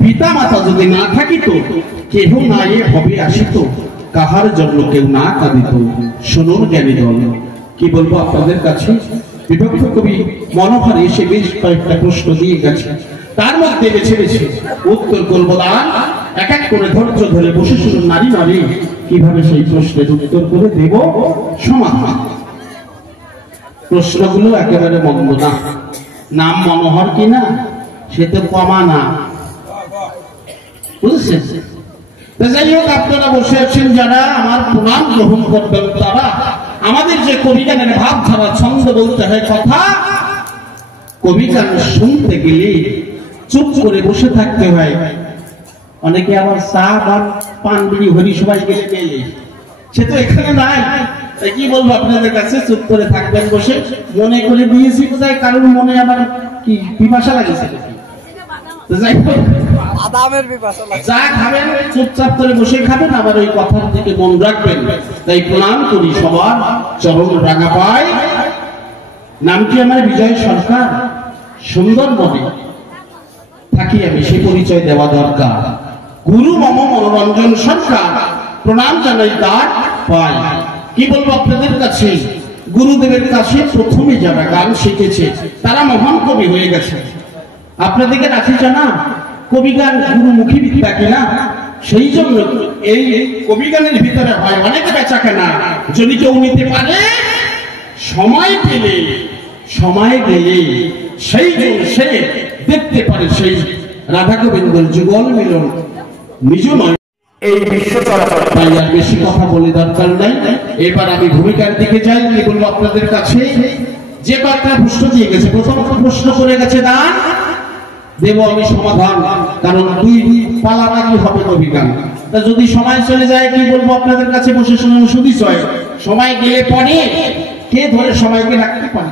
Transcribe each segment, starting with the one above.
পিতা মাতা যদি না থাকিত, কেহ না এ হবে আসিত, কাহার জন্য কেউ না কাঁদিত, শুনুন জ্ঞানী দল। কি বলবো আপনাদের কাছে, বিভক্ত কবি মনোহর এসে বেশ কয়েকটা প্রশ্ন দিয়ে গেছে, তার মধ্যে বেছে বেছে উত্তর করবো দান। এক এক করে ধৈর্য ধরে বসে শুনুন নারী নারী কিভাবে সেই প্রশ্নের উত্তর করে দেব সমাধান। প্রশ্নগুলো একেবারে মন্দ না। নাম মনোহর কিনা সে তো কমা না, বুঝছেন? যাই হোক, আপনারা বসে আছেন যারা, আমার প্রণাম গ্রহণ করবেন তারা। আমাদের যে কবিগানের ভাবধারা, ছন্দ বলতে হয় কথা, কবিগান শুনতে গেলে চুপ করে বসে থাকতে হয়। অনেকে আবার চা বা পান বিড়ি হরি সবাই গেলে মেলে, সে তো এখানে নাই। তাই কি বলবো আপনাদের কাছে, চুপ করে থাকবেন বসে। মনে করে দিয়েছি কোথায়, কারণ মনে আবার কি পিপাসা লাগেছে, যা খাবেন চুপচাপ করে বসে খাবেন, আবার ওই কথার দিকে মন রাখবেন। তাই প্রণাম করি সবার চরণ রাঙা পায়। নামটি আমার বিজয় সরকার, সুন্দরবনে থাকি আমি, সে পরিচয় দেওয়া দরকার। গুরু মম মনোরঞ্জন সরকার, প্রণাম জানাই তার পায়। কি বলবো আপনাদের কাছে, গুরুদেবের কাছে প্রথমে যারা গান শিখেছে তারা মহান কবি হয়ে গেছে। আপনাদেরকে রাখি জানা, কবিগান গুরুমুখী বিদ্যা কিনা, সেই জন্য এই কবিগানের ভিতরে হয় অনেক বেচা কেনা। যদি কেউ নিতে পারে, সময় পেলে সময় গেলে সেই জন্য সে দেখতে পারে সেই রাধা গোবিন্দর যুগল মিলন নিজ নয় এই বিশ্ব চরাচর। তাই আর বেশি কথা বলে দরকার নাই। এবার আমি ভূমিকার দিকে যাই। কি বলবো আপনাদের কাছে, যে কয়েকটা প্রশ্ন দিয়ে গেছে, প্রথম প্রশ্ন করে গেছে দান, দেব আমি সমাধান, কারণ দুই পালা নাকি হবে কবিগান। তা যদি সময় চলে যায়, কি বলবো আপনাদের কাছে, বসে শুনুন শুধু সময় গেলে পরে কে ধরে সময়কে রাখতে পারে,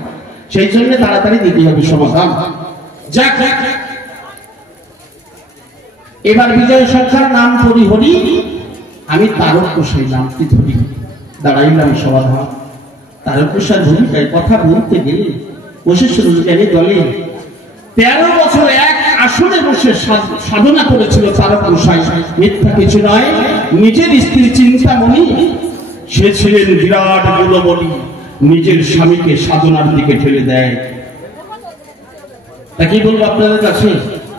সেই জন্য তাড়াতাড়ি দিতে হবে সমাধান। যাক, এবার বিজয় সরকার নাম করি হরি, আমি তারকশাই নামটি ধরি, দাঁড়াইলাম সমাধান। তারকশার ভূমিকায় কথা বলতে গেলে বসে শুনুন জ্ঞানী দলে। 13 বছর এক আসনে বসে সাধনা করেছিল তারকশাই, মিথ্যা কিছু নয়। নিজের স্ত্রী চিন্তামণি, সে ছিলেন বিরাট গুণমণি, নিজের স্বামীকে সাধনার দিকে ঠেলে দেয়। তা কি বলবো আপনাদের কাছে,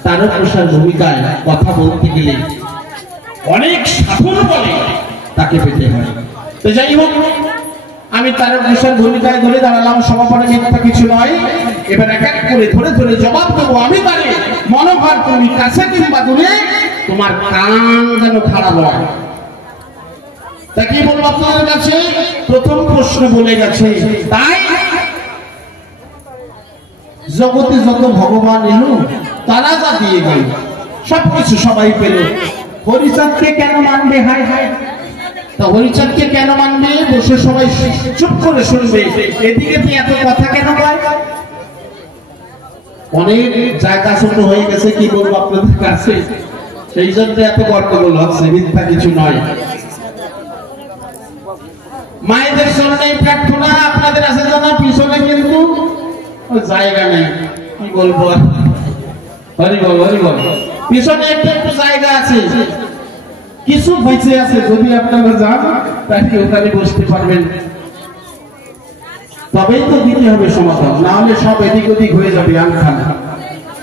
তারকশার ভূমিকায় কথা বলতে গেলে অনেক সাধন বলে তাকে পেতে হয়। তো যাই হোক, আমি তারকশার ভূমিকায় ধরে দাঁড়ালাম, সমাপনে মিথ্যা কিছু নয়। এবার এক এক করে ধরে ধরে জবাব দেবো আমি তারে। মনোভার তুমি কাছে কিংবা দূরে, তোমার কান যেন খারাপ হয়। তা কি বলবো আপনাদের কাছে, প্রথম প্রশ্ন বলে গেছে, তাই জগতে যত ভগবান এলো তারা যা দিয়ে গেল, সবকিছু সবাই পেল, হরিচাঁদকে কেন মানবে? হায় হায়, তা হরিচাঁদকে কেন মানবে? বসে সবাই চুপ করে শুনবে, এদিকে এত কথা কেন বলে? অনেক জায়গা ছোট হয়ে গেছে, কি বলবো আপনাদের কাছে, সেই জন্য এত গন্ডগোল হচ্ছে, মিথ্যা কিছু নয়। মায়েদের চরণে প্রার্থনা আপনাদের আছে জানা, পিছনে কিন্তু জায়গা নেই। কি বলবো, হরি বল হরি বল, পিছনে একটু একটু জায়গা আছে, কিছু বেঁচে আছে। যদি আপনারা যান তাহলে ওখানে বসতে পারবেন, তবেই তো দিতে হবে সমাধান, না হলে সব এদিক ওদিক হয়ে যাবে আনখান।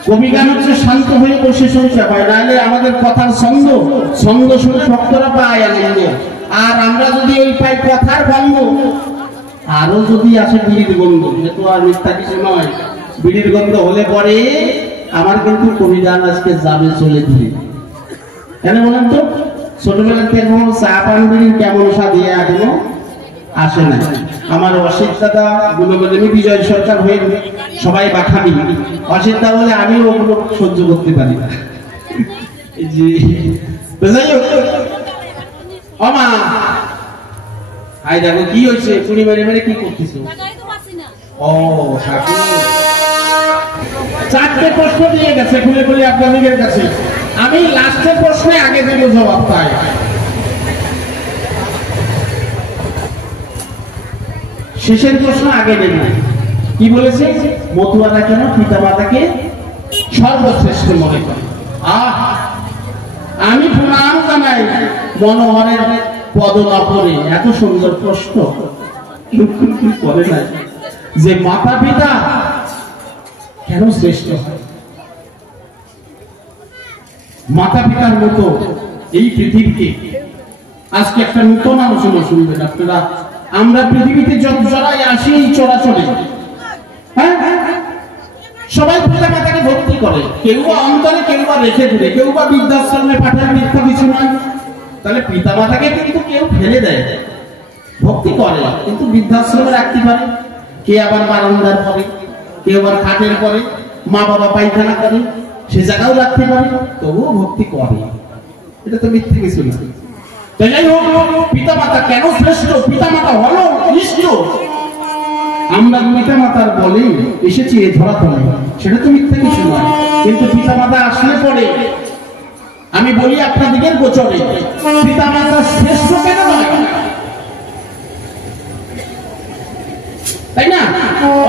কবিগান হচ্ছে শান্ত হয়ে বসে শুনতে হয়, নাহলে আমাদের কথার ছন্দ শুনে ভক্তরা পায় আনন্দ, আর আমরা যদি ওই পাই কথার বন্ধ, আরো যদি আসে বিড়ির গন্ধ, সে তো আর মিথ্যা কিছু নয়। বিড়ির গন্ধ হলে পরে আমার কিন্তু কবিগান আজকে যাবে চলে ধীরে। কেন বলেন তো, ছোটবেলা থেকে চা পান বিড়ির কেমন সাদিয়ে এখনো আসে না। আমার অসিত দাদা গুণবলে বিজয় সরকার হয়ে সবাই বাখানি, অসিত দা বলে আমি ওগুলো সহ্য করতে পারি না। যাই হোক, অমা আই দেখো কি হয়েছে, কুড়ি মেরে মেরে কি করতেছো? ও চারটে প্রশ্ন দিয়ে গেছে খুলে খুলে আপনাদের কাছে, আমি লাস্টের প্রশ্নে আগে দেব জবাব। তাই শেষের প্রশ্ন আগে দেব। কি বলেছে? মতুয়ারা কেন পিতা মাতাকে সর্বশ্রেষ্ঠ মনে করে। আমি প্রণাম জানাই মনোহরের পদনপরে। এত সুন্দর প্রশ্ন করে নাই যে মাতা পিতা কেন শ্রেষ্ঠ হয়। মাতা পিতার মতো এই পৃথিবীতে আজকে একটা নতুন আলোচনা শুনবেন আপনারা। আমরা পৃথিবীতে যত জড়াই আসি এই চলাচলে, হ্যাঁ, সবাই পিতা মাতাকে ভক্তি করে, কেউ বা অন্তরে, কেউ বা রেখে দিলে, কেউ বা বৃদ্ধাশ্রমে পাঠায়, মিথ্যা কিছু নয়। তাহলে পিতা মাতাকে কিন্তু কেউ ফেলে দেয়, ভক্তি করে, কিন্তু বৃদ্ধাশ্রমে রাখতে পারে, কে আবার বারান্দার করে, কেউ আবার খাটের করে, মা বাবা পায়খানা করে, সে জায়গাও রাখতে পারে, তবুও ভক্তি করে। এটা তো মিথ্যে কিছু না। তাই যাই হোক, পিতা মাতা কেন শ্রেষ্ঠ? পিতা মাতা হলো ইষ্ট। আমরা পিতা মাতার বলে এসেছি এ ধরাতলে, সেটা তো মিথ্যে কিছু নয়। কিন্তু পিতা মাতা আসলে পরে আমি বলি আপনাদের গোচরে, পিতা মাতা শ্রেষ্ঠ কেন নয়? তাই না?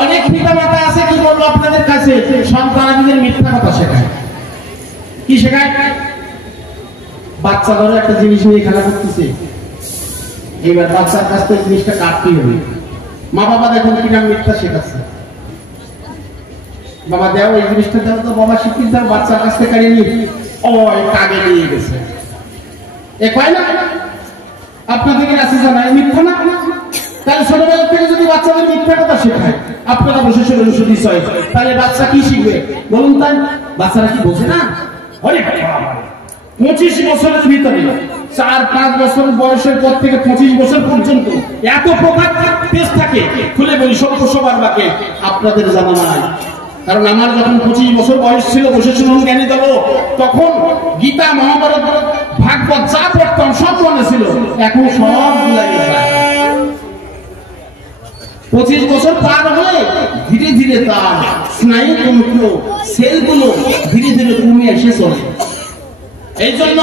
অনেক পিতা মাতা আছে, কি বলবো আপনাদের কাছে, সন্তানদের মিথ্যা কথা শেখায়। কি শেখায়? বাচ্চা ধরো একটা জিনিস নিয়ে খেলা করতেছে, এবার বাচ্চার কাছ থেকে জিনিসটা কাটতে হবে। মা বাবা দেখুন কিনা মিথ্যা শেখাচ্ছে। বাবা দেও এই জিনিসটা দাও, তো বাবা শিখিয়ে দাও, বাচ্চার কাছ থেকে কাড়িয়ে নিয়ে কাগে নিয়ে গেছে। এ কয় না আপনাদের কাছে জানায় মিথ্যা না? তাহলে ছোটবেলা থেকে যদি বাচ্চাদের মিথ্যা কথা শেখায়, আপনারা বসে শুনে শুধু হয়, তাহলে বাচ্চা কি শিখবে বলুন? তাই বাচ্চারা কি বোঝে না? 25 বছরের ভিতরে 4-5 বছর বয়সের পর থেকে 25 বছর পর্যন্ত এত প্রকার টেস্ট থাকে, খুলে বলি সবার বাকি আপনাদের জানা নাই। কারণ আমার যখন 25 বছর বয়স ছিল, বসে শুনুন জ্ঞানী দেব, তখন গীতা, মহাভারত, ভাগবত যা পড়তাম সব মনে ছিল, এখন সব ভুলে গেছে। 25 বছর পার হয়ে ধীরে ধীরে তার স্নায়ুতন্ত্র, সেলগুলো ধীরে ধীরে কমে এসে চলে। এই জন্য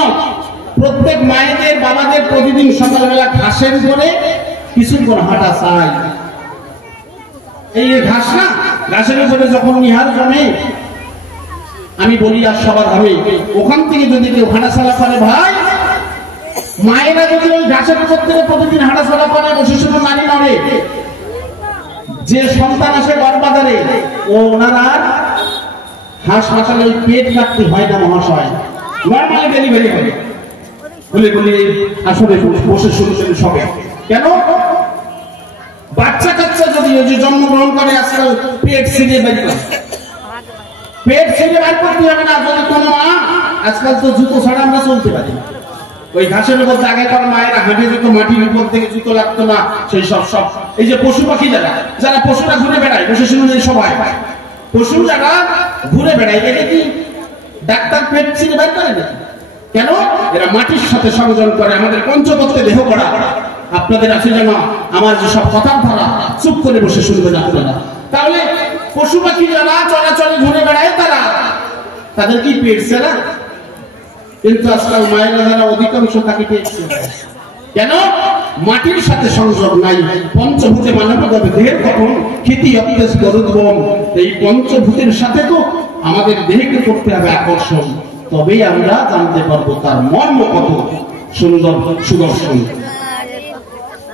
প্রত্যেক মায়েদের, বাবাদের প্রতিদিন সকালবেলা ঘাসের উপরে কিছুক্ষণ হাঁটা চাই। এই ঘাস না, ঘাসের উপরে যখন নিহার জমে, আমি বলি আর সবার হবে, ওখান থেকে যদি কেউ হাঁটাচলা করে, ভাই মায়েরা যদি ওই ঘাসের উপর থেকে প্রতিদিন হাঁটাচলা করে, বসে শুধু নারী নড়ে, যে সন্তান আসে গর্ভাধারে, ওনারা হাসপাতালে পেট কাটতে হয় না মহাশয়, নর্মালি ডেলিভারি হয়। বলে বলি আসলে বসে শুনছেন সবে কেন? বাচ্চা কাচ্চা যদি জন্মগ্রহণ করে, আজকাল পেট ছিঁড়ে বের করে, পেট ছিঁড়ে বের করতে হবে না যদি কোনো মা, আজকাল তো জুতো ছাড়া আমরা চলতে পারি না। ওই ঘাসের উপর আগে করা মায়েরা হাঁটে যেত, মাটির উপর থেকে জুতো লাগতো না, সেই সব। এই যে পশু পাখি যারা পশুরা ঘুরে বেড়ায়, বসে শুনুন সবাই, পশু যারা ঘুরে বেড়ায়, এটা কি ডাক্তার পেট ছিঁড়ে বের করে না? কেন? এরা মাটির সাথে সংযোজন করে, আমাদের পঞ্চতত্ত্বে দেহ করা। আপনাদের আছে যেন আমার যে সব কথার ধারা, চুপ করে বসে শুনবেন আপনারা। তাহলে পশু পাখি যারা চলাচলে ঘুরে বেড়ায়, তাদের কি পেট ছেড়া? কিন্তু আজকাল মায়েরা যারা অধিকাংশ তাকে পেট ছেড়া। কেন? মাটির সাথে সংযোগ নাই। পঞ্চভূতে মানবতার দেহের গঠন, খ্যাতি অত্যাস গরুদ্বম। এই পঞ্চভূতের সাথে তো আমাদের দেহকে করতে হবে আকর্ষণ, তবেই আমরা জানতে পারবো তার মর্ম কত সুন্দর, সুদর্শন।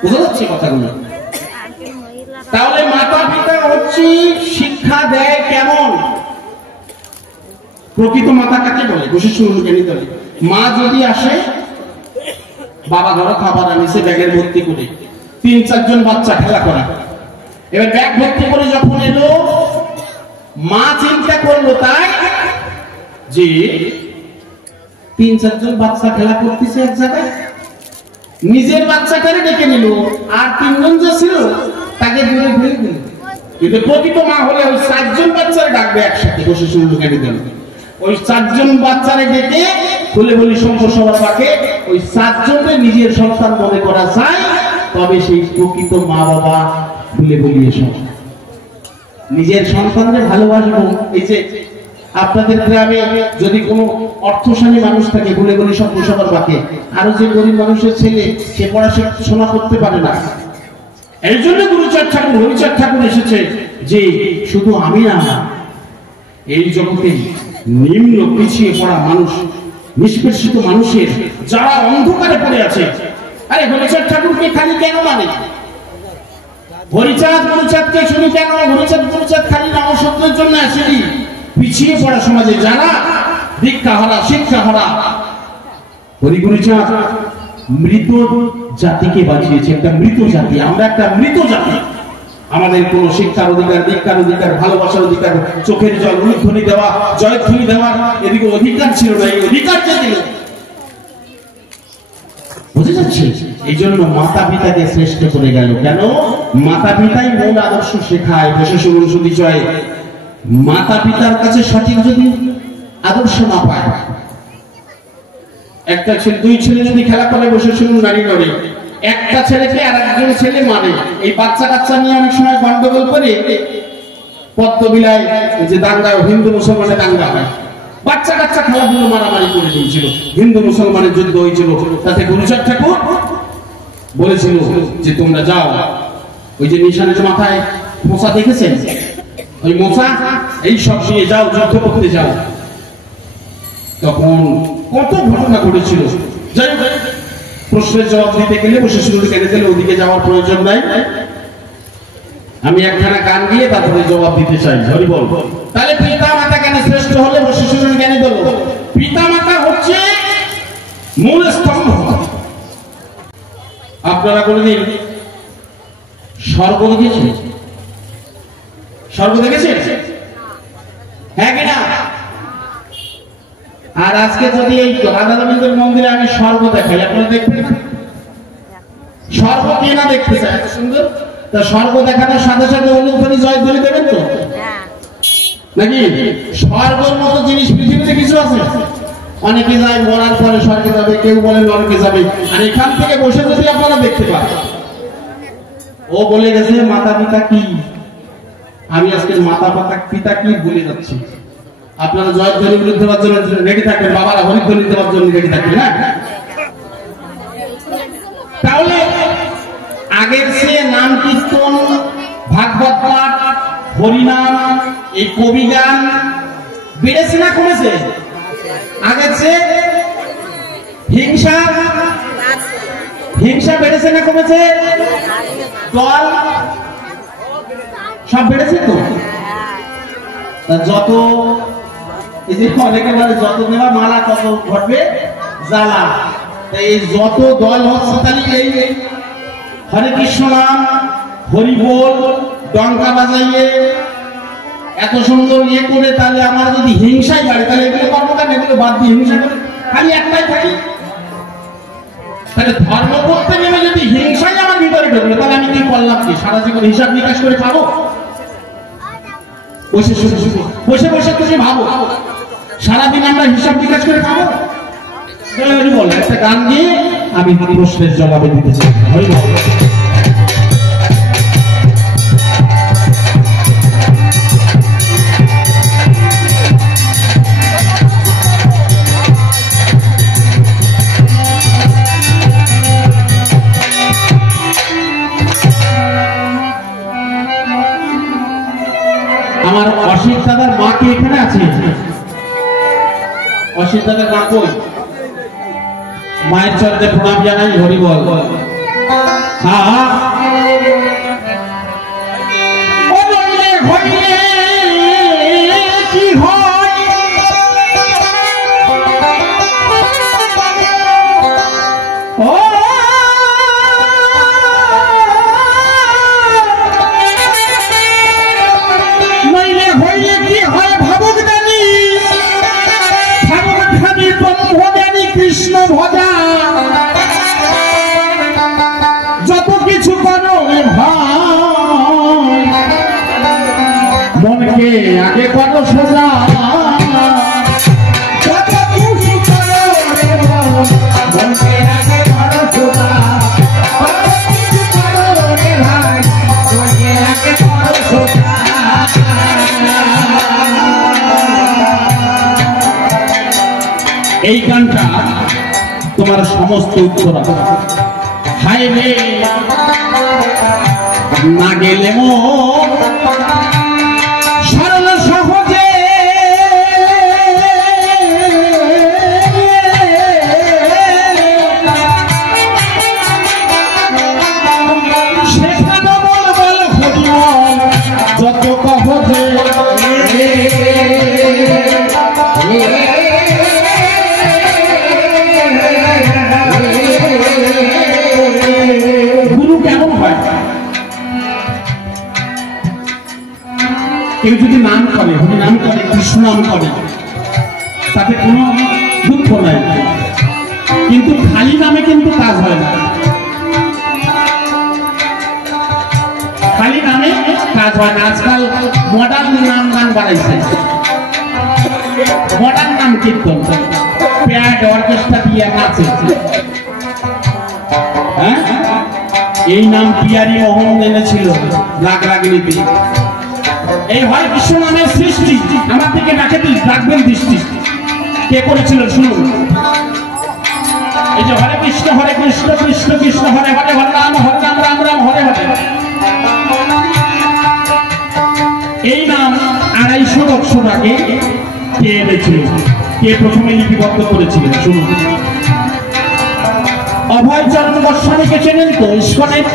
বুঝা যাচ্ছে কথাগুলো? তাহলে মাতা পিতা হচ্ছে শিক্ষা দেয় কেমন? প্রকৃত মাতা কাকে বলে? বসে শুনুন জ্ঞানী দলে। মা যদি আসে, বাবা ধরো খাবার আনিছে ব্যাগের ভর্তি করে, 3-4 জন বাচ্চা খেলা করে, এবার ব্যাগ ভর্তি করে যখন এলো, মা চিন্তা করলো তাই যে 3-4 জন বাচ্চা খেলা করতেছে এক জায়গায়, নিজের বাচ্চাটারে ডেকে নিল, আর 3 জন যে ছিল তাকে দূরে ফেলে দিল। কিন্তু প্রকৃত মা হলে ওই 4 জন বাচ্চারে ডাকবে একসাথে, বসে শুনলো জ্ঞানী দলে। ওই 4 জন বাচ্চারে ডেকে খুলে বলি সংসদ সভার পাকে, ওই 4 জনকে নিজের সন্তান মনে করা যায়, তবে সেই প্রকৃত মা বাবা খুলে বলি এসব নিজের সন্তানকে ভালোবাসবো। এই যে আপনাদের গ্রামে যদি কোনো অর্থশালী মানুষ থাকে, বলে বলি সব সবার পাকে, আরো যে গরিব মানুষের ছেলে, সে পড়াশোনা করতে পারে না, এই জন্য গুরুচাঁদ ঠাকুর, হরিচাঁদ ঠাকুর এসেছে যে শুধু আমি না, এই জগতে নিম্ন পিছিয়ে পড়া মানুষ, নিষ্পেষিত মানুষের যারা অন্ধকারে পড়ে আছে, আরে হরিচাঁদ ঠাকুরকে খালি কেন মানে? হরিচাঁদ গুরুচাঁদকে শুনি কেন? হরিচাঁদ গুরুচাঁদ খালি নামশব্দের জন্য আসেনি। পিছিয়ে পড়া সমাজে যারা দীক্ষা হারা, শিক্ষা হারা, হরিগুরুচাঁদ মৃত জাতিকে বাঁচিয়েছে। একটা মৃত জাতি, আমরা একটা মৃত জাতি। আমাদের কোন শিক্ষার অধিকার, দীক্ষার অধিকার, ভালোবাসার অধিকার, চোখের জল উলুধ্বনি দেওয়া, জয়ধ্বনি দেওয়ার এদিকে অধিকার ছিল না। এই অধিকার যে দিল, বুঝে যাচ্ছে? এই জন্য মাতা পিতাকে শ্রেষ্ঠ করে গেল। কেন? মাতা পিতাই মূল আদর্শ শেখায়। বসে শুনুন সুবিচয়, মাতা পিতার কাছে সঠিক যদি আদর্শ না পায়, একটা ছেলে, দুই ছেলে যদি খেলা করে, বসে শুনুন নারী করে, একটা ছেলেকে আর একজন ছেলে মানে, এই বাচ্চা কাচ্চা নিয়ে অনেক সময় গন্ডগোল করে পদ্মবিলায় যে দাঙ্গা, হিন্দু মুসলমানের দাঙ্গা হয়, বাচ্চা কাচ্চা খেলাধুলো মারামারি করে দিয়েছিল, হিন্দু মুসলমানের যুদ্ধ হয়েছিল। তাতে গুরুচাঁদ ঠাকুর বলেছিল যে তোমরা যাও, ওই যে নিশানের মাথায় মোচা দেখেছেন, ওই মোচা এই সব নিয়ে যাও, যুদ্ধ করতে যাও। তখন কত ঘটনা ঘটেছিল। যাই হোক, প্রশ্নের জবাব দিতে গেলে বসে শুরু কেটে দিলে ওদিকে যাওয়ার প্রয়োজন নাই। আমি একখানা গান গিয়ে তারপরে জবাব দিতে চাই। হরি বল। তাহলে পিতা মাতা কেন শ্রেষ্ঠ হলে বসে শুরু জ্ঞানী বল? পিতা মাতা হচ্ছে মূল স্তম্ভ। আপনারা কোনদিন স্বর্গ দেখেছেন? স্বর্গ দেখেছেন? হ্যাঁ কিনা? আর আজকে যদি এই রাধা গোবিন্দের মন্দিরে আমি স্বর্গ দেখাই, আপনারা দেখবেন? স্বর্গ কে না দেখতে চায়? এত সুন্দর। তা স্বর্গ দেখানোর সাথে সাথে অনুধ্বনি, জয়ধ্বনি দেবেন তো নাকি? স্বর্গের মতো জিনিস পৃথিবীতে কিছু আছে? অনেকে যায় মরার পরে স্বর্গে যাবে, কেউ বলে নরকে যাবে। আর এখান থেকে বসে যদি আপনারা দেখতে পান, ও বলে গেছে মাতা পিতা কি। আমি আজকে মাতা পিতা কি বলে যাচ্ছি। আপনারা জয়ধ্বনি দেওয়ার জন্য রেডি থাকবেন, বাবারা হরিধ্বনি দেওয়ার জন্য রেডি থাকবেন। হ্যাঁ, তাহলে আগের সে নাম কীর্তন, ভাগবত পাঠ, হরিনাম, এই কবি গান বেড়েছে না কমেছে? আগের সে হিংসা, হিংসা বেড়েছে না কমেছে? দল সব বেড়েছে তো। যত এই যে অনেকে বলে যত নেওয়া মালা তত ঘটবে জ্বালা। এই যত দল হচ্ছে, তাহলে এই হরে কৃষ্ণ নাম, হরি বল, ডঙ্কা বাজাইয়ে এত সুন্দর ইয়ে করে, তাহলে আমার যদি হিংসাই বাড়ে, তাহলে এগুলো করবো কেন? এগুলো বাদ দিয়ে হিংসা করে খালি একটাই থাকি। তাহলে ধর্ম করতে নেমে যদি হিংসাই আমার ভিতরে ঢুকলো, তাহলে আমি কি করলাম? কি সারা জীবন হিসাব নিকাশ করে পাবো? বসে বসে বসে তুমি ভাবো, সারাদিন আমরা হিসাব নিকাশ করে পাবো? বল, একটা গান দিয়ে আমি প্রশ্নের জবাবে দিতে চাই। হরি বল। আমার অসিত দাদার মা কি এখানে আছে? অসিত দাদার মা কই? মায়ের চরণে প্রণাম জানাই। হরি বল। কি হয় কৃষ্ণ ভজা, যত কিছু করো ভাই মনকে আগে করো সোজা। যত কিছু করো মনকে আগে করো সোজা। এই গানটা তোমার সমস্ত উত্তর হায় রে না গেলে সরল সহজে কেউ যদি নাম করে, হরি নাম করে, কৃষ্ণ নাম করে, তাতে কোনো দুঃখ নাই, কিন্তু খালি নামে কিন্তু কাজ হয় না। খালি নামে কাজ হয় না। আজকাল মডার্ন নাম গান বাড়াইছে, মডার্ন নাম কীর্তন, প্যাড অর্কেস্ট্রা দিয়ে নাচে। হ্যাঁ, এই নাম পিয়ারি মোহন এনেছিল রাগ রাগিনীতে। এই হরে কৃষ্ণ নামের সৃষ্টি আমার থেকে রাখবেন দৃষ্টি কে করেছিল শুনুন। এই যে হরে কৃষ্ণ কৃষ্ণ কৃষ্ণ হরে হরে, হরে রাম রাম রাম হরে হরে, এই নাম 250 বছর আগে কে এনেছিল, কে প্রথমে লিপিবদ্ধ করেছিলেন শুনুন। অভয়চরণ গোস্বামীকে চেনেন তো? ইস্কনের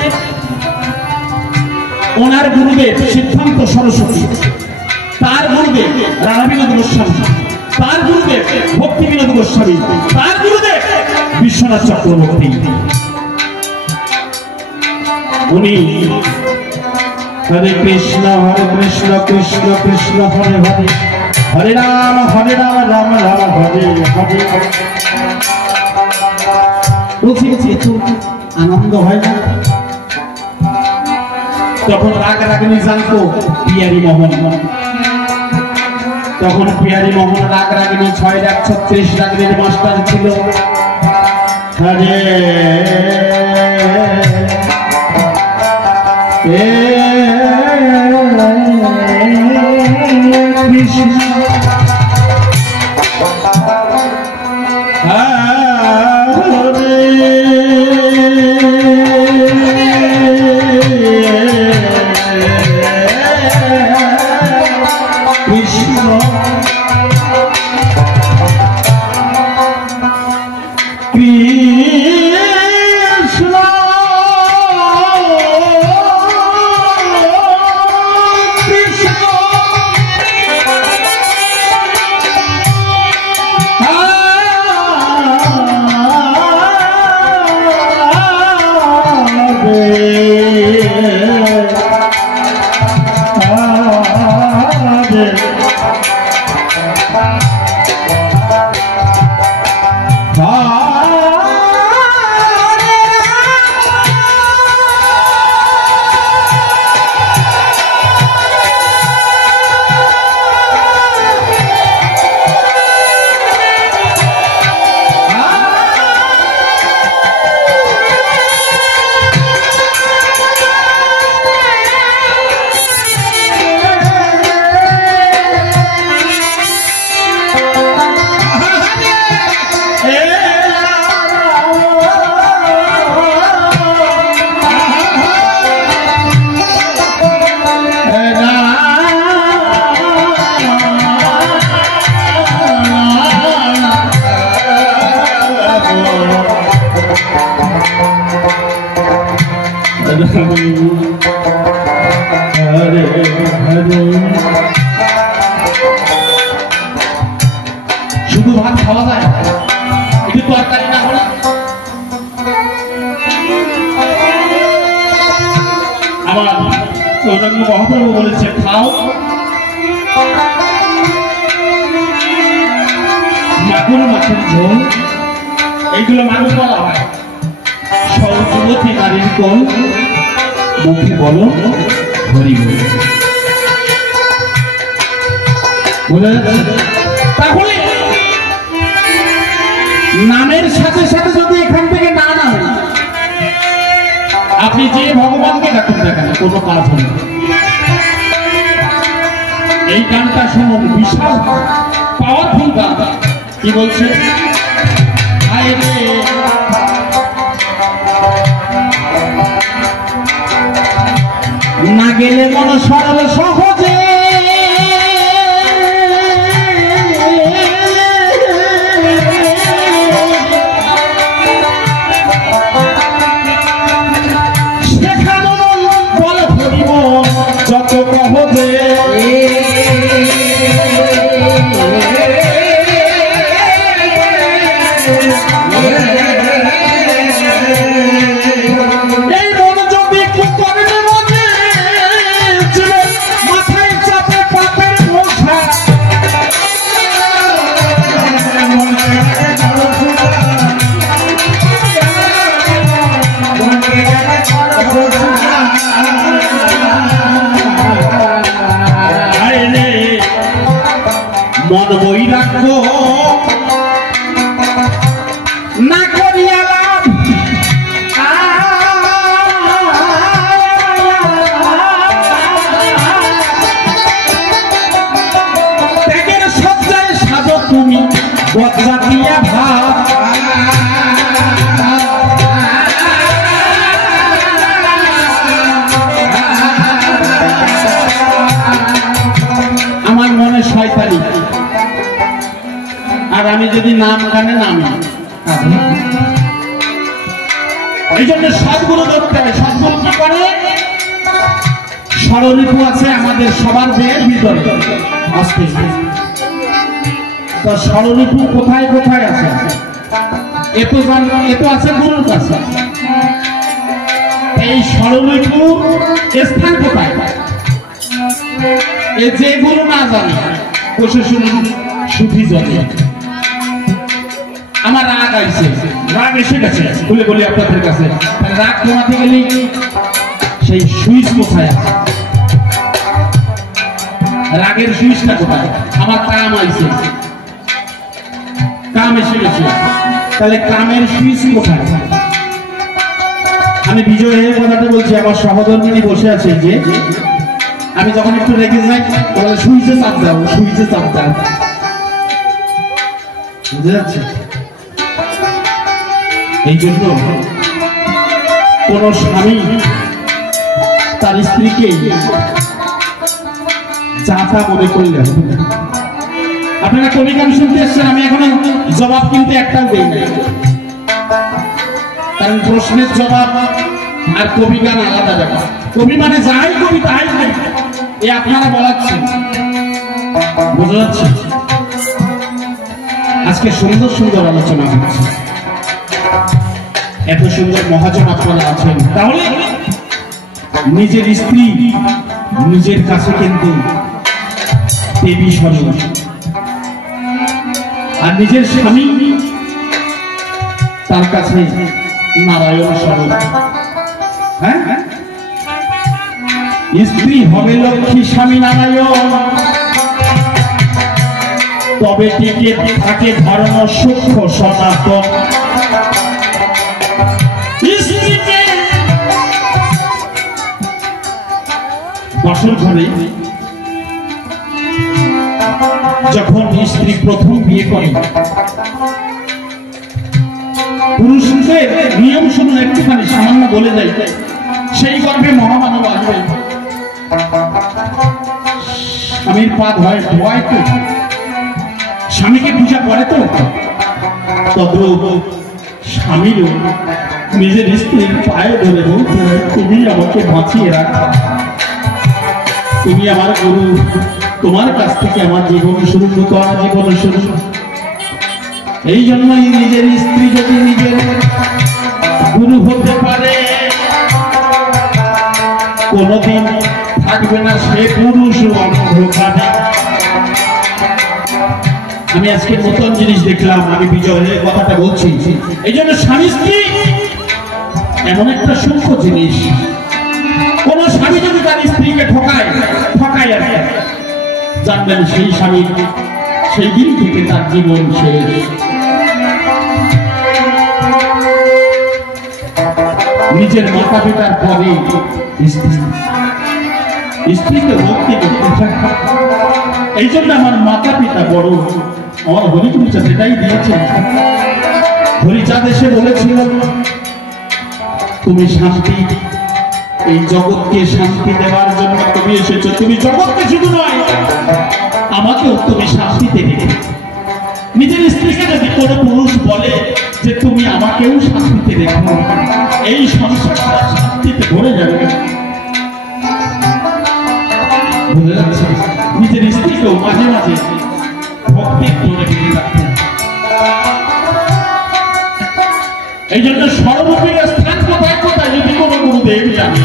ওনার গুরুদেব সিদ্ধান্ত সরস্বতী, তার গুরুদেব রাধা বিনোদ গোস্বামী, তার গুরুদেব ভক্তি বিনোদ গোস্বামী, তার গুরুদেব বিশ্বনাথ চক্রবর্তী। উনি হরে কৃষ্ণ কৃষ্ণ কৃষ্ণ হরে হরে, হরে রাম রাম রাম হরে হরে। আনন্দ হয় না? তখন রাগ রাগিনী জানতো পিয়ারি মোহন, তখন পিয়ারি মোহন রাগ রাগিনী 6 লাখ 36 রাগিনীর মাস্টার ছিল। হরে কৃষ্ণ শুধু ভাত খাওয়া যায়, একটু তরকারি না হলে। আমার গৌরাঙ্গ মহাপ্রভু বলেছে খাও মাগুর মাছের ঝোল, এইগুলো মানুষ বলা হয়। সৌযুবতী নারীর কোল, মুখে বলো হরি বল। তাহলে নামের সাথে সাথে যদি এখান থেকে না নাম, আপনি যে ভগবানকে ডাকুন না কেন, কোনো কাজ হবে না। এই গানটা শুনুন, বিশাল পাওয়ারফুল গান। কি বলছে? না গেলে মন সরল সহজে, সেখানে বল হরিব যত কহবে। এই মন যদি মাথায় চাপে দিয়া ভাত আমার মনে শয়তানি আর আমি যদি নাম গানে নামি এই জন্য সদ্গুরু ধরতে হয়। সদ্গুরু কি করে? ষড়ঋতু আছে আমাদের সবার দেহের ভিতরে মস্তিষ্কে। তো ষড়ঋতু কোথায় কোথায় আছে? এত আছে গুরুর কাছে। এই ষড়ঋতু স্থান কোথায়? এ যে গুরু না জানে বসে শুনুন সুফি জনে আমার রাগ আইছে, রাগ এসে গেছে বলে বলি আপনাদের কাছে। রাগ কমাতে গেলে সেই সুইচ কোথায় আছে? রাগের সুইচটা কোথায়? আমার কাম আইছে, কাম এসে গেছে, তাহলে কামের সুইচ কোথায়? আমি বিজয় হয়ে কথাটা বলছি। আমার সহধর্মিনী বসে আছে যে আমি যখন একটু রেগে যাই তাহলে সুইচে চাপ দাও, সুইচে চাপ দাও, বুঝতে যাচ্ছে? এই জন্য কোন স্বামী তার স্ত্রীকে চাচা মনে করলে হবে না। আপনারা কবি গান শুনতে এসছেন, আমি এখনো জবাব কিন্তু একটাও দেই নাই, কারণ প্রশ্নের জবাব আর কবি গান আলাদা ব্যাপার। কবি মানে যাই কবি তাই নাই, এ আপনারা বলাচ্ছেন, বোঝা যাচ্ছে? আজকে সুন্দর সুন্দর আলোচনা হচ্ছে, এত সুন্দর মহাজন আপনারা আছেন, তাহলে নিজের স্ত্রী নিজের কাছে কিন্তু দেবী স্বরূপ, আর নিজের স্বামী তার কাছে নারায়ণ স্বরূপ। হ্যাঁ, স্ত্রী হবে লক্ষ্মী, স্বামী নারায়ণ, তবে টিকে থাকে ধর্ম সূক্ষ্ম সনাতন। বাসর ঘরে যখন স্ত্রী প্রথম বিয়ে করে, পুরুষদের নিয়ম শুনুন একটুখানি, সামান্য বলে যাই। সেই গর্ভে মহামানব আসবে, স্বামীর পা ধোয় তো, স্বামীকে পূজা করে তো, তদ্রূপ স্বামীরও নিজের স্ত্রীর পায়ে ধরে বলতে হয়, তুমি আমাকে বাঁচিয়ে রাখো, তুমি আমার গুরু, তোমার কাছ থেকে আমার জীবন শুরু, তোমার জীবন শুরু। এই জন্যই নিজের স্ত্রী যদি নিজের গুরু হতে পারে, কোনদিন থাকবে না সে পুরুষ অন্ধকারে। আমি আজকে নতুন জিনিস দেখলাম, আমি বিজয়ের কথাটা বলছি। এই জন্য স্বামী স্ত্রী এমন একটা সূক্ষ্ম জিনিস, কোন স্বামী যদি তার স্ত্রীকে ঠকায় আর জানবেন সেই স্বামী সেই দিন থেকে তার জীবন শেষ। নিজের মাতা পিতার পরে স্ত্রীকে ভক্তি করতে, এই জন্য আমার মাতা পিতা বড়, আমার হরিচাঁদ এটাই দিয়েছে। হরিচাঁদ এসে বলেছিল, তুমি শান্তি, এই জগৎকে শান্তি দেওয়ার জন্য তুমি এসেছো, তুমি জগৎকে শুধু নয় আমাকেও তুমি শান্তিতে দেবে। নিজের স্ত্রীকে যদি কোনো পুরুষ বলে যে তুমি আমাকেও শান্তিতে রেখো, এই সংসারটা শান্তিতে ভরে যাবে। বুঝে যাচ্ছে? নিজের স্ত্রীকেও মাঝে মাঝে ভক্তির জোরে বেঁধে রাখতে। এই জন্য সর্বপীর স্থান কোথায় কোথায় যদি কোনো গুরুদেব জানে,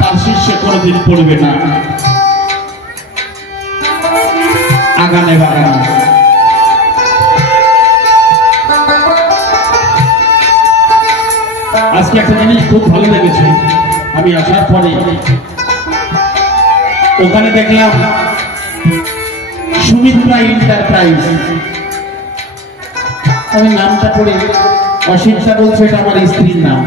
তার শিষ্যে কোনোদিন পড়বে না আগানে বাগানে। আজকে একটা জিনিস খুব ভালো লেগেছে, আমি আসার পরে ওখানে দেখলাম সুমিত্রা এন্টারপ্রাইজ, আমি নামটা পড়ে অসিমটা বলছে এটা আমার স্ত্রীর নাম।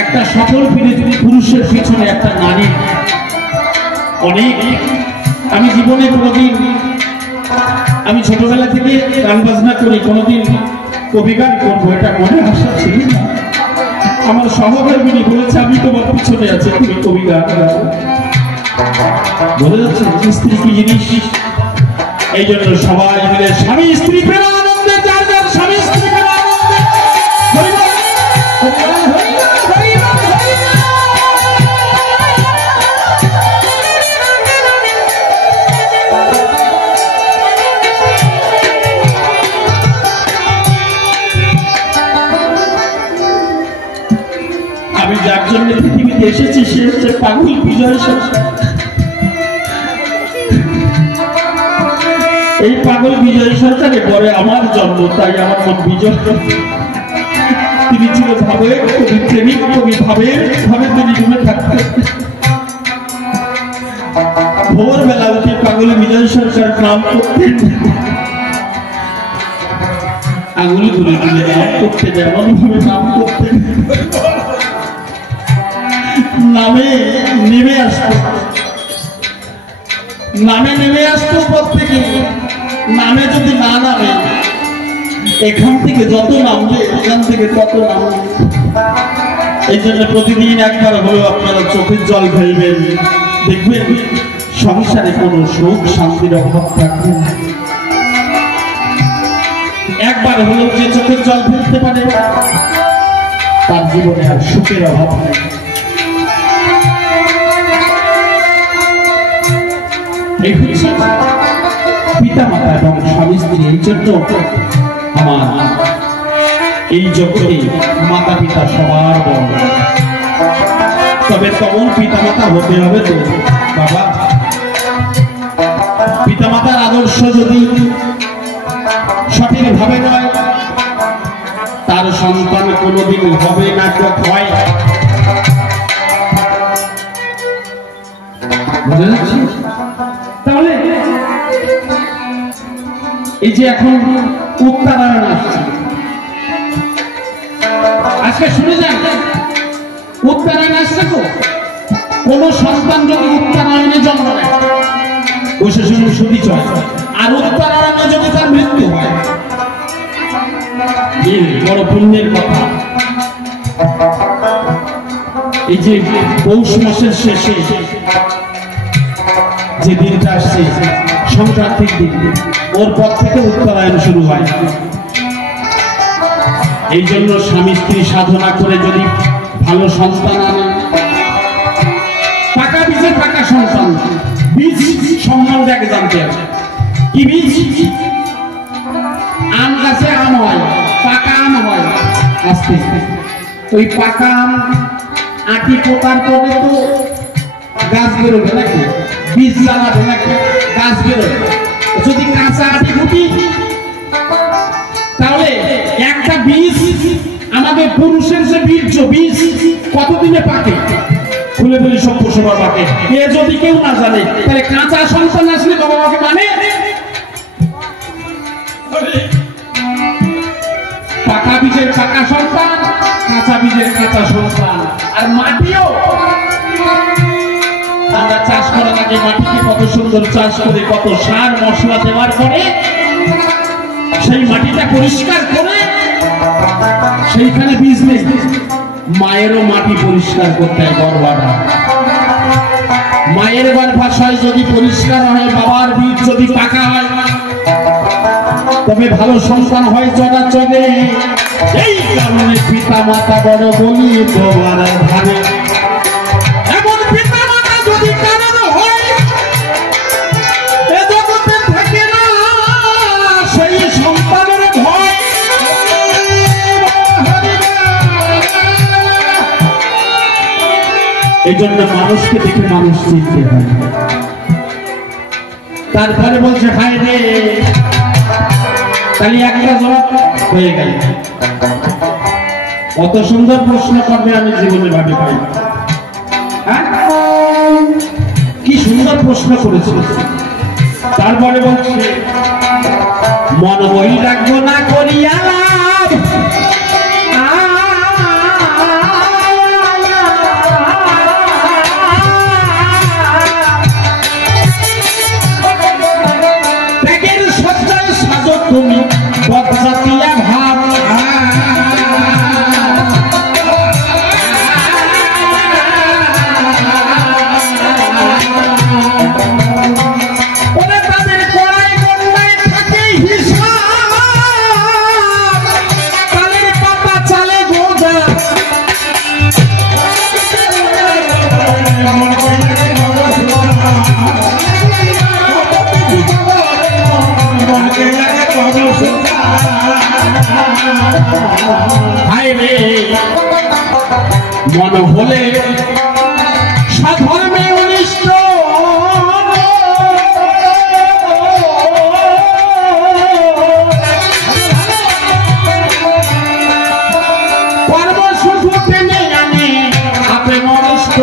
একটা একটা সফল পুরুষের পিছনে একটা নারী অনেক। আমি জীবনে কোনোদিন, আমি ছোটবেলা থেকে গান বাজনা করি, কোনোদিন কবি গান করবো এটা মনে আসা ছিল না। আমার সহকর্মী বলেছে আমি তোমার পিছনে আছি, তুমি কবি গান গাও। বলে যাচ্ছে স্ত্রী কি জিনিস। এই জন্য সবাই মিলে স্বামী স্ত্রী প্রেমানন্দে, যার যার স্বামী স্ত্রী প্রেমানন্দে আমি যার জন্য পৃথিবীতে এসেছি সে হচ্ছে পাগল বিজয় সরকার। এই পাগল বিজয় সরকারে পরে আমার জন্ম, তাই আমার নাম বিজয়। তিনি ছিল ভাবের কবি, প্রেমিক কবি, ভাবের ভাবে তিনি ডুবে থাকতেন। ভোরবেলা উঠে পাগল বিজয় সরকার নাম করতেন, আঙুলি তুলে তুলে নাম করতে, এমন ভাবে নাম করতেন নামে নেমে আসতো, নামে নেমে আসতো প্রত্যেকে। নামে যদি না নামে, এখান থেকে যত নামবে এখান থেকে তত নামবে। এই জন্য প্রতিদিন একবার হলেও আপনারা চোখের জল ফেলবেন, দেখবেন সংসারে কোনো সুখ শান্তির অভাব থাকবে না। একবার হলেও যে চোখের জল ফেলতে পারে তার জীবনে আর সুখের অভাব নেই। এই হচ্ছে পিতা মাতা এবং স্বামী স্ত্রী। এই জন্য আমার এই জগতে মাতা পিতা সবার বড়, তবে তেমন পিতা মাতা হতে হবে তো বাবা। পিতা মাতার আদর্শ যদি সঠিক ভাবে নয়, তার সন্তান কোনোদিন হবে না, হয়। বুঝে যাচ্ছি? তাহলে এই যে এখন উত্তরায়ণ আসছে, আজকে শুনে যান উত্তরায়ণ আসছে তো। কোন সন্তান যদি উত্তরায়ণে জন্ম নেয় বসে শুনে শুধু চয়, আর উত্তরায়ণে যদি তার মৃত্যু হয় বড় পুণ্যের কথা। এই যে পৌষ মাসের শেষে যে দিনটা আসছে সংক্রান্তির দিন, ওর পর থেকে উত্তরায়ণ শুরু হয়। এই জন্য স্বামী স্ত্রী সাধনা করে যদি ভালো সন্তান আনে, পাকা বীজে পাকা সন্তান। বীজ সম্বন্ধে আগে জানতে হবে কি বীজ। আম গাছে আম হয়, পাকা আম হয় আস্তে আস্তে। ওই পাকা আম আটি পোতার পরে তো গাছ বেরোবে নাকি, বীজ লাগাবে নাকি, গাছ বেরোবে। যদি কাঁচা আটি ফুটি তাহলে একটা বীজ, আমাদের পুরুষের যে বীর্য, বীজ কতদিনে পাকে? খুলে ফেলে সব পশুরা পাকে। এ যদি কেউ না জানে তাহলে কাঁচা সন্তান আসলে বাবা মাকে মানে? পাকা বীজের পাকা সন্তান, কাঁচা বীজের কাঁচা সন্তান। আর মাটিও আমরা চাষ করার আগে মাটিকে কত সুন্দর চাষ করে কত সার মশলা দেওয়ার পরে সেই মাটিটা পরিষ্কার করে সেইখানে বীজ নেই। মায়েরও মাটি পরিষ্কার করতে হয়, গর্ভাটা মায়ের গর্ভাশয় যদি পরিষ্কার হয়, বাবার বীজ যদি পাকা হয়, তবে ভালো সন্তান হয় চলাচলে। এই কারণে পিতা মাতা বড় বলি তোমার ভাবে। এমন পিতা মাতা যদি কারণ হয় এ জগতে থাকে না সেই সন্তানের ভয়। এই জন্য মানুষকে দেখে মানুষ চিনতে হয়। তারপরে বলছে হায় রে, তাহলে একটা জবাব হয়ে গেল। কত সুন্দর প্রশ্ন করবে আমি জীবনে ভাবি পাই। কি সুন্দর প্রশ্ন করেছে। তারপরে বলছে মন বৈরাগ্য না করিয়া লাভ, হায় রে মন হলে সাধর্মে অনিষ্ট পর্ব শুধু টেনে আনে আপে নষ্ট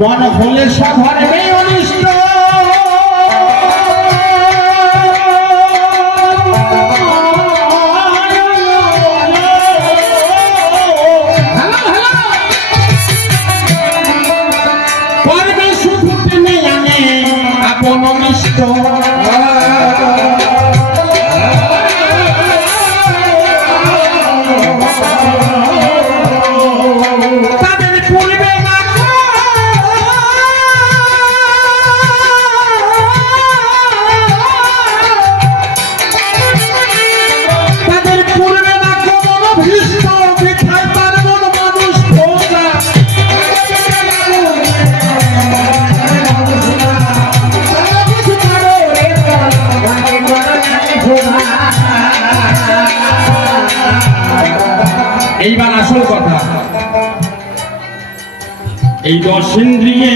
মন হলে সাধর্মে অনিষ্ট কর্মে শুধু টেনে আনে আপন অনিষ্ট এইবার আসল কথা এই 10 ইন্দ্রিয়ে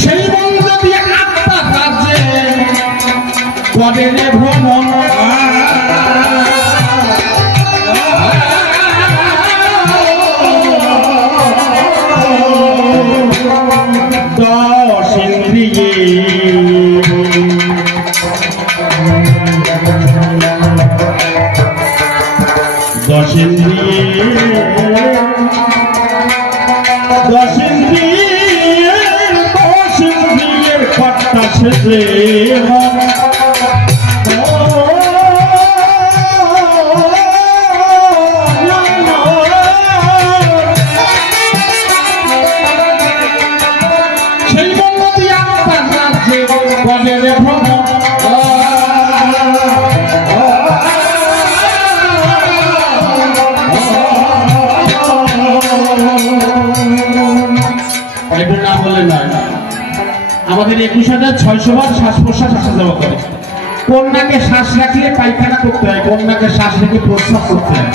সেই বন্ধ দিয়ে আত্মা কাজে করে রে ভ্রমণ दस इंद्रिय पट्टा से আমাদের 21,600 বার শ্বাস প্রশ্বাস আসা যাওয়া করে। কন্যাকে শ্বাস রাখলে পায়খানা করতে হয়, কন্যাকে শ্বাস রেখে প্রস্রাব করতে হয়।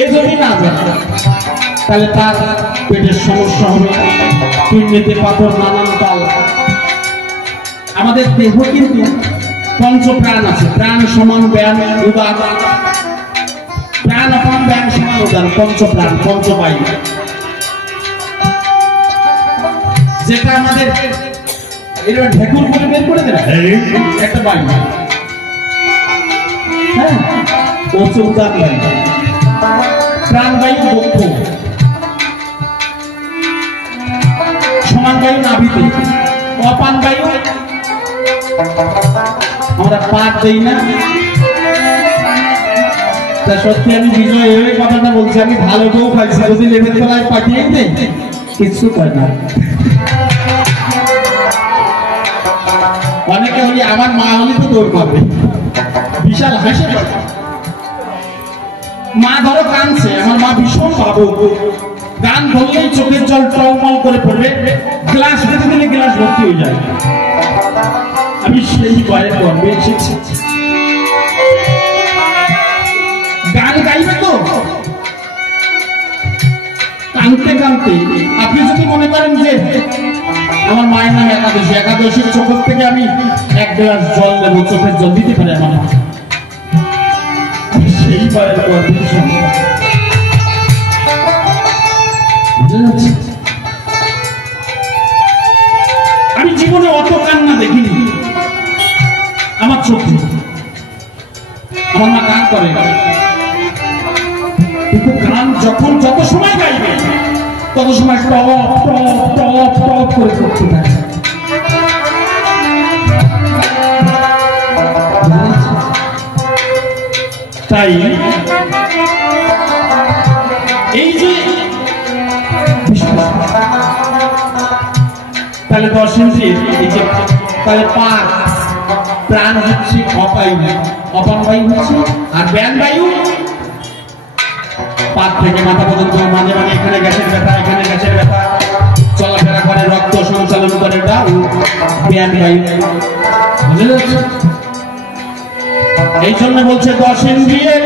এ যদি না জানে তাহলে তার পেটের সমস্যা হবে, কিডনিতে পাথর, নানান কাল। আমাদের দেহ কিন্তু পঞ্চপ্রাণ আছে, প্রাণ সমান ব্যায়াম উদার, প্রাণ অপান ব্যায়াম সমান উদার, পঞ্চপ্রাণ পঞ্চবায়ু। যেটা আমাদের এরকম ঢেকুর করে বের করে দেয় একটা বায়ু, হ্যাঁ ও উদার বায়ু, প্রাণবায়ু দক্ষ, সমান বায়ু নাভিতে, অপান বায়ু আমরা পাক দেই না। তা সত্যি আমি বিজয় এই কথাটা বলছি, আমি ভালো বউ পাইছি, যদি লেভেল তলায় পাঠিয়ে দেয় কিছু কয় না। অনেকে হলে আমার মা হলে তো দৌড় পাবে, বিশাল হাসে মা ধরো কানছে, আমার মা ভীষণ ভাবুক, গান ধরলেই চোখের জল টলমল করে পড়বে, গ্লাস ভেতরে দিলে গ্লাস ভর্তি হয়ে যায়। আমি সেই ভয়ের গর্বে এসেছি। গান গাইবে তো কানতে কানতে। আপনি যদি মনে করেন যে আমার মায়ের নাম একাদশী, একাদশীর চোখের থেকে আমি এক গ্লাস জল দেবো, চোখের জল দিতে পারে আমার মা, সেই ভয়ের গর্বে আমি জীবনে অত কান্না দেখিনি আমার চোখে। আমার মা গান করে, যখন যত সময় গাইবে তত সময় টপ টপ টপ টপ করে করতে থাকে। তাই এই যে তাহলে দর্শনজির এই যে তাহলে প্রাণ হচ্ছে অপায়ু, অপান বায়ু হচ্ছে, আর ব্যান বায়ু পাত থেকে মাথা পর্যন্ত মাঝে মাঝে এখানে গ্যাসের ব্যথা, এখানে গ্যাসের ব্যথা, চলাফেরা করে, রক্ত সঞ্চালন করে, এটা ব্যান বায়ু। বুঝে যাচ্ছে? এই জন্য বলছে 10 ইন্দ্রিয়ের